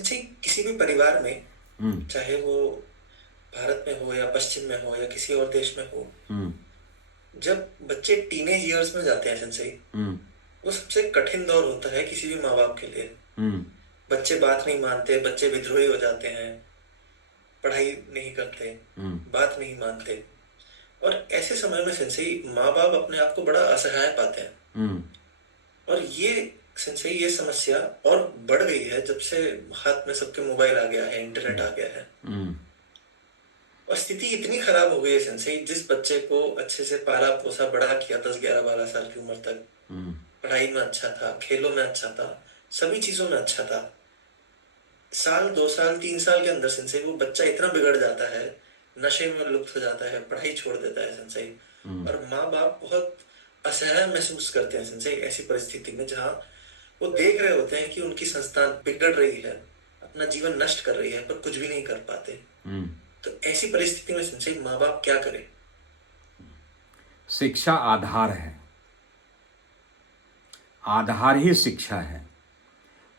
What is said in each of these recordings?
सिंचाई किसी भी परिवार में, हम्म। चाहे वो भारत में हो या पश्चिम में हो या किसी और देश में हो, हम्म। जब बच्चे टीनेज ईयर्स में जाते हैं सिंचाई, हम्म। वो सबसे कठिन दौर होता है किसी भी माँ बाप के लिए। हम्म। बच्चे बात नहीं मानते, बच्चे विद्रोही हो जाते हैं, पढ़ाई नहीं करते, हम्म। बात नहीं मानते। और ऐसे समय में सिंचाई माँ बाप अपने आप को बड़ा असहाय पाते हैं। हम्म। और ये सिंचाई ये समस्या और बढ़ गई है जब से हाथ में सबके मोबाइल आ गया है, इंटरनेट आ गया है। हम्म। और स्थिति इतनी खराब हो गई है सिंचाई, जिस बच्चे को अच्छे से पाला पोसा बड़ा किया 10 11 12 साल की उम्र तक, हम्म। पढ़ाई में अच्छा था, खेलों में अच्छा था, सभी चीजों में अच्छा था, साल 2 साल 3 साल के अंदर सिंचाई वो बच्चा इतना बिगड़ जाता है, नशे में लुप्त हो जाता है, पढ़ाई छोड़ देता है सिंचाई। हम्म। और माँ बाप बहुत असहाय महसूस करते हैं सिंचाई ऐसी परिस्थिति में, जहाँ वो देख रहे होते हैं कि उनकी संस्थान बिगड़ रही है, अपना जीवन नष्ट कर रही है, पर कुछ भी नहीं कर पाते। हम्म। तो ऐसी परिस्थिति में सिंचाई माँ बाप क्या करे? शिक्षा आधार है, आधार ही शिक्षा है।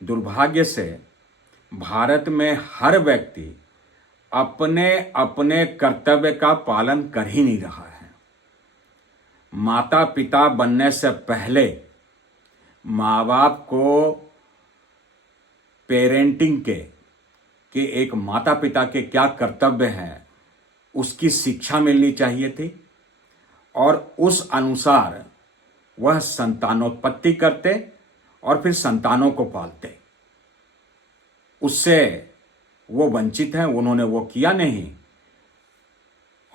दुर्भाग्य से भारत में हर व्यक्ति अपने अपने कर्तव्य का पालन कर ही नहीं रहा है। माता पिता बनने से पहले माँ बाप को पेरेंटिंग के एक माता पिता के क्या कर्तव्य हैं उसकी शिक्षा मिलनी चाहिए थी, और उस अनुसार वह संतानोत्पत्ति करते और फिर संतानों को पालते। उससे वो वंचित हैं, उन्होंने वो किया नहीं,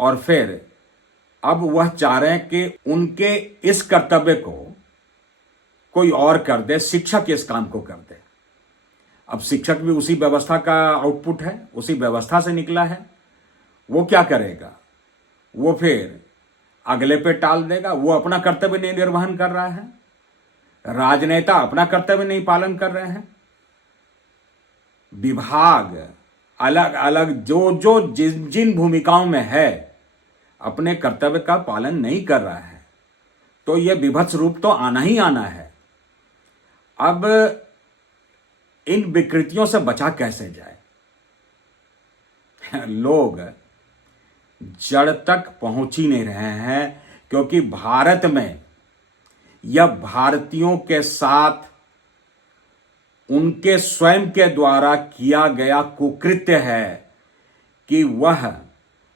और फिर अब वह चाह रहे हैं कि उनके इस कर्तव्य को कोई और कर दे, शिक्षक इस काम को कर दे। अब शिक्षक भी उसी व्यवस्था का आउटपुट है, उसी व्यवस्था से निकला है। वो क्या करेगा? वो फिर अगले पे टाल देगा। वो अपना कर्तव्य नहीं निर्वहन कर रहा है, राजनेता अपना कर्तव्य नहीं पालन कर रहे हैं, विभाग अलग अलग जो जो जिन जिन भूमिकाओं में है अपने कर्तव्य का पालन नहीं कर रहा है। तो यह विभत्स रूप तो आना ही आना है। अब इन विकृतियों से बचा कैसे जाए? लोग जड़ तक पहुंच ही नहीं रहे हैं, क्योंकि भारत में यह भारतीयों के साथ उनके स्वयं के द्वारा किया गया कुकृत्य है कि वह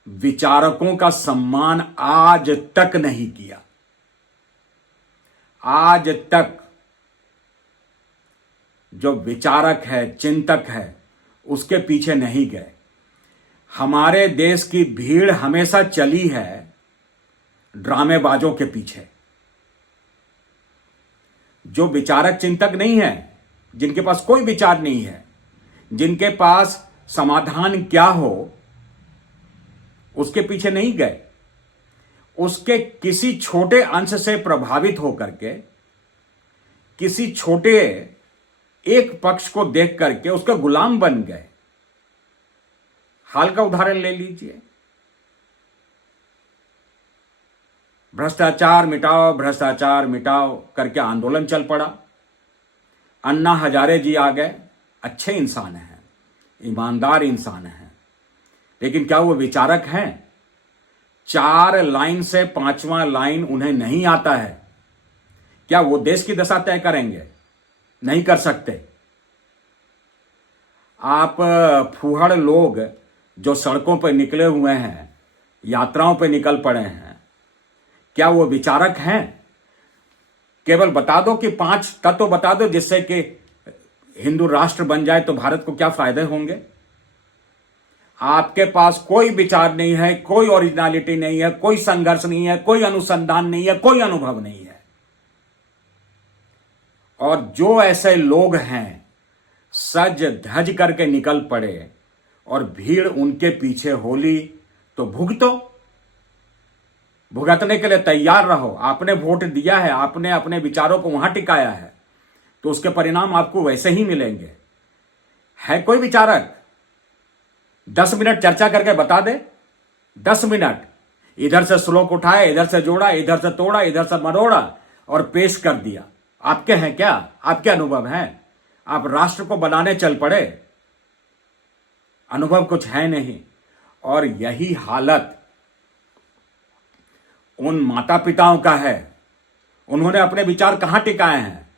विचारकों का सम्मान आज तक नहीं किया। आज तक जो विचारक है, चिंतक है, उसके पीछे नहीं गए। हमारे देश की भीड़ हमेशा चली है ड्रामेबाजों के पीछे, जो विचारक चिंतक नहीं है, जिनके पास कोई विचार नहीं है, जिनके पास समाधान क्या हो, उसके पीछे नहीं गए। उसके किसी छोटे अंश से प्रभावित होकर के, किसी छोटे एक पक्ष को देख करके उसके गुलाम बन गए। हाल का उदाहरण ले लीजिए, भ्रष्टाचार मिटाओ, भ्रष्टाचार मिटाओ करके आंदोलन चल पड़ा। अन्ना हजारे जी आ गए, अच्छे इंसान हैं, ईमानदार इंसान हैं, लेकिन क्या वो विचारक हैं? 4 लाइन से 5वां लाइन उन्हें नहीं आता है। क्या वो देश की दशा तय करेंगे? नहीं कर सकते। आप फूहड़ लोग जो सड़कों पर निकले हुए हैं, यात्राओं पर निकल पड़े हैं, क्या वो विचारक हैं? केवल बता दो कि 5 तत्व बता दो जिससे कि हिंदू राष्ट्र बन जाए तो भारत को क्या फायदे होंगे। आपके पास कोई विचार नहीं है, कोई ओरिजिनलिटी नहीं है, कोई संघर्ष नहीं है, कोई अनुसंधान नहीं है, कोई अनुभव नहीं है। और जो ऐसे लोग हैं सज धज करके निकल पड़े और भीड़ उनके पीछे होली, तो भुगतो, भुगतने के लिए तैयार रहो। आपने वोट दिया है, आपने अपने विचारों को वहां टिकाया है, तो उसके परिणाम आपको वैसे ही मिलेंगे। है कोई विचारक 10 मिनट चर्चा करके बता दे? 10 मिनट इधर से श्लोक उठाया, इधर से जोड़ा, इधर से तोड़ा, इधर से मरोड़ा और पेश कर दिया। आपके हैं क्या? आपके अनुभव हैं? आप राष्ट्र को बनाने चल पड़े, अनुभव कुछ है नहीं। और यही हालत उन माता पिताओं का है। उन्होंने अपने विचार कहां टिकाए हैं?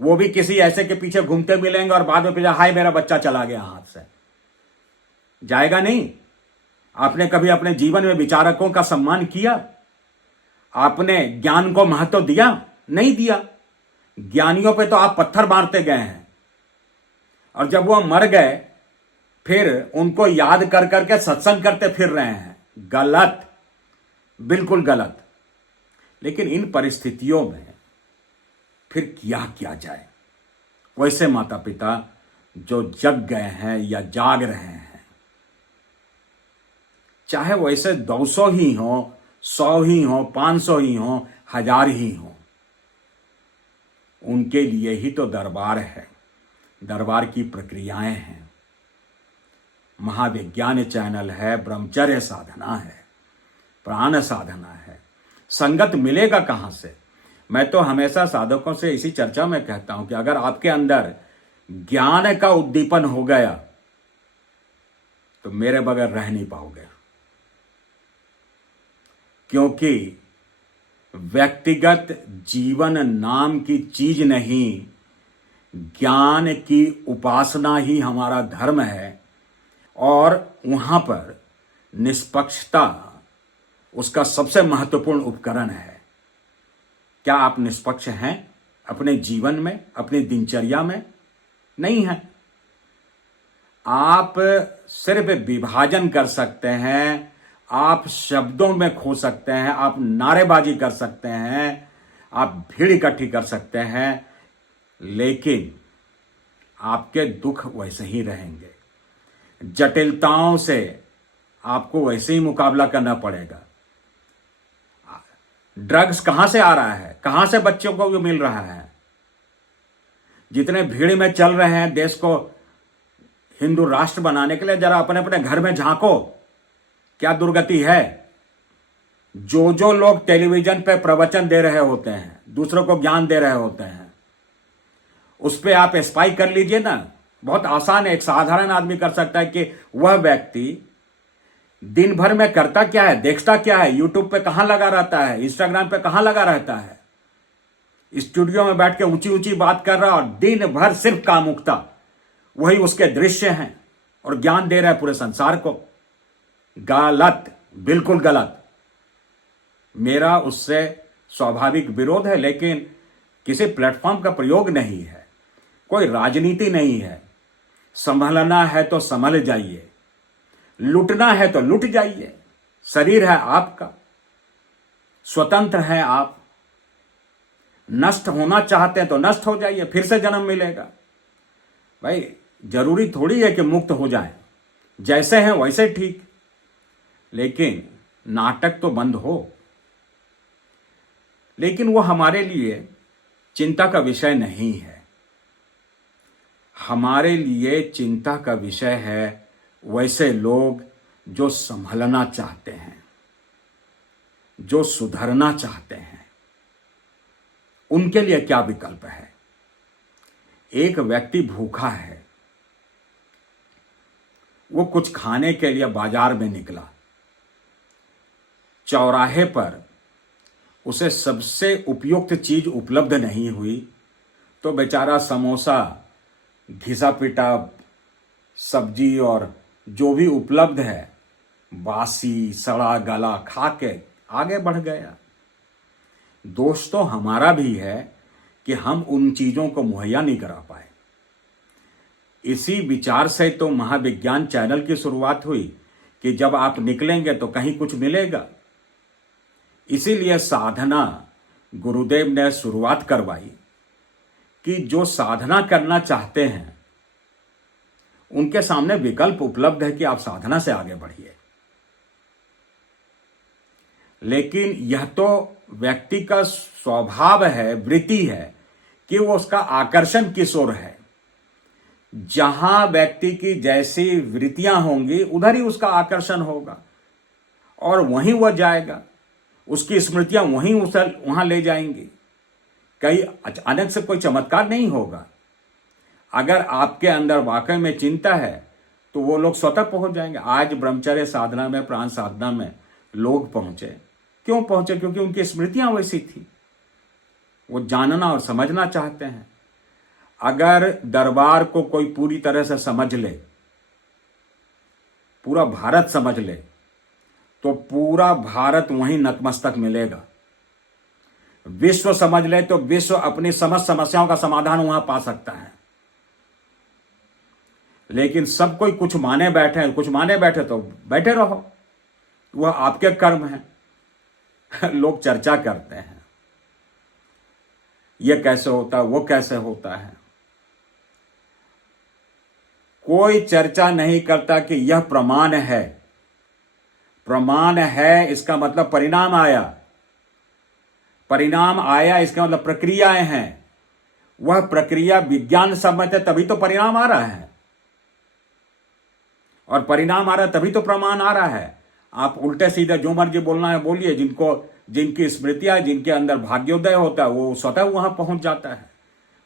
वो भी किसी ऐसे के पीछे घूमते मिलेंगे और बाद में पीछे हाय मेरा बच्चा चला गया हाथ से। जाएगा नहीं। आपने कभी अपने जीवन में विचारकों का सम्मान किया? आपने ज्ञान को महत्व दिया? नहीं दिया। ज्ञानियों पे तो आप पत्थर मारते गए हैं, और जब वो मर गए फिर उनको याद कर करके सत्संग करते फिर रहे हैं। गलत, बिल्कुल गलत। लेकिन इन परिस्थितियों में फिर किया जाए? वैसे माता पिता जो जग गए हैं या जाग रहे हैं, चाहे वैसे 200 ही हो, 100 ही हो, 500 ही हो, 1000 ही हो, उनके लिए ही तो दरबार है। दरबार की प्रक्रियाएं हैं। महाविज्ञान चैनल है, ब्रह्मचर्य साधना है, प्राण साधना है। संगत मिलेगा कहां से? मैं तो हमेशा साधकों से इसी चर्चा में कहता हूं कि अगर आपके अंदर ज्ञान का उद्दीपन हो गया तो मेरे बगैर रह नहीं पाओगे। क्योंकि व्यक्तिगत जीवन नाम की चीज नहीं, ज्ञान की उपासना ही हमारा धर्म है। और वहां पर निष्पक्षता उसका सबसे महत्वपूर्ण उपकरण है। क्या आप निष्पक्ष हैं अपने जीवन में, अपनी दिनचर्या में? नहीं है। आप सिर्फ विभाजन कर सकते हैं, आप शब्दों में खो सकते हैं, आप नारेबाजी कर सकते हैं, आप भीड़ इकट्ठी कर सकते हैं, लेकिन आपके दुख वैसे ही रहेंगे। जटिलताओं से आपको वैसे ही मुकाबला करना पड़ेगा। ड्रग्स कहां से आ रहा है? कहां से बच्चों को भी मिल रहा है? जितने भीड़ में चल रहे हैं देश को हिंदू राष्ट्र बनाने के लिए, जरा अपने अपने घर में झांको, क्या दुर्गति है। जो लोग टेलीविजन पे प्रवचन दे रहे होते हैं, दूसरों को ज्ञान दे रहे होते हैं, उस पे आप स्पाई कर लीजिए ना। बहुत आसान है, एक साधारण आदमी कर सकता है कि वह व्यक्ति दिन भर में करता क्या है, देखता क्या है, यूट्यूब पे कहां लगा रहता है, इंस्टाग्राम पे कहां लगा रहता है, स्टूडियो में बैठ के ऊंची ऊंची बात कर रहा और दिन भर सिर्फ कामुकता, वही उसके दृश्य हैं और ज्ञान दे रहा है पूरे संसार को। गलत, बिल्कुल गलत। मेरा उससे स्वाभाविक विरोध है, लेकिन किसी प्लेटफॉर्म का प्रयोग नहीं है, कोई राजनीति नहीं है। संभलना है तो संभल जाइए, लूटना है तो लूट जाइए। शरीर है आपका, स्वतंत्र है आप। नष्ट होना चाहते हैं तो नष्ट हो जाइए, फिर से जन्म मिलेगा। भाई जरूरी थोड़ी है कि मुक्त हो जाए, जैसे हैं वैसे ठीक, लेकिन नाटक तो बंद हो। लेकिन वो हमारे लिए चिंता का विषय नहीं है। हमारे लिए चिंता का विषय है वैसे लोग जो संभलना चाहते हैं, जो सुधरना चाहते हैं। उनके लिए क्या विकल्प है? एक व्यक्ति भूखा है, वो कुछ खाने के लिए बाजार में निकला, चौराहे पर उसे सबसे उपयुक्त चीज उपलब्ध नहीं हुई तो बेचारा समोसा, घिसा पिटा सब्जी और जो भी उपलब्ध है, बासी सड़ा गला खा के आगे बढ़ गया। दोष तो हमारा भी है कि हम उन चीजों को मुहैया नहीं करा पाए। इसी विचार से तो महाविज्ञान चैनल की शुरुआत हुई कि जब आप निकलेंगे तो कहीं कुछ मिलेगा। इसीलिए साधना गुरुदेव ने शुरुआत करवाई कि जो साधना करना चाहते हैं उनके सामने विकल्प उपलब्ध है कि आप साधना से आगे बढ़िए। लेकिन यह तो व्यक्ति का स्वभाव है, वृत्ति है कि वो उसका आकर्षण किस ओर है। जहां व्यक्ति की जैसी वृत्तियां होंगी उधर ही उसका आकर्षण होगा और वहीं वह जाएगा। उसकी स्मृतियां वहीं उसे वहां ले जाएंगी। कहीं अचानक से कोई चमत्कार नहीं होगा। अगर आपके अंदर वाकई में चिंता है तो वो लोग स्वतः पहुंच जाएंगे। आज ब्रह्मचर्य साधना में, प्राण साधना में लोग पहुंचे, क्यों पहुंचे? क्योंकि उनकी स्मृतियां वैसी थी, वो जानना और समझना चाहते हैं। अगर दरबार को कोई पूरी तरह से समझ ले, पूरा भारत समझ ले, तो पूरा भारत वहीं नतमस्तक मिलेगा। विश्व समझ ले तो विश्व अपनी समस्त समस्याओं का समाधान वहां पा सकता है। लेकिन सब कोई कुछ माने बैठे तो बैठे रहो, वह आपके कर्म है। लोग चर्चा करते हैं, यह कैसे होता है, वो कैसे होता है। कोई चर्चा नहीं करता कि यह प्रमाण है। प्रमाण है इसका मतलब परिणाम आया, परिणाम आया इसका मतलब प्रक्रियाएं हैं। वह प्रक्रिया विज्ञान सम्मत है, तभी तो परिणाम आ रहा है, और परिणाम आ रहा है तभी तो प्रमाण आ रहा है। आप उल्टे सीधे जो मर्जी बोलना है बोलिए, जिनकी स्मृतियां, जिनके अंदर भाग्योदय होता है, वो स्वतः वहां पहुंच जाता है,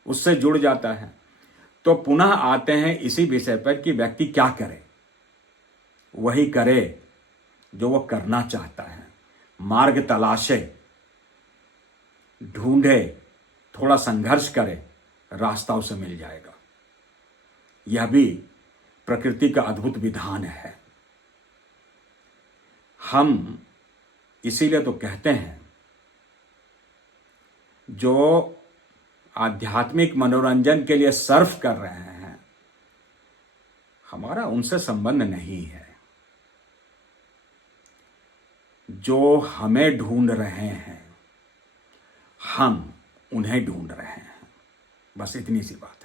उससे जुड़ जाता है। तो पुनः आते हैं इसी विषय पर कि व्यक्ति क्या करे। वही करे जो वो करना चाहता है, मार्ग तलाशे, ढूंढे, थोड़ा संघर्ष करे, रास्ता उसे मिल जाएगा। यह भी प्रकृति का अद्भुत विधान है। हम इसीलिए तो कहते हैं, जो आध्यात्मिक मनोरंजन के लिए सर्फ कर रहे हैं, हमारा उनसे संबंध नहीं है। जो हमें ढूंढ रहे हैं, हम उन्हें ढूंढ रहे हैं, बस इतनी सी बात।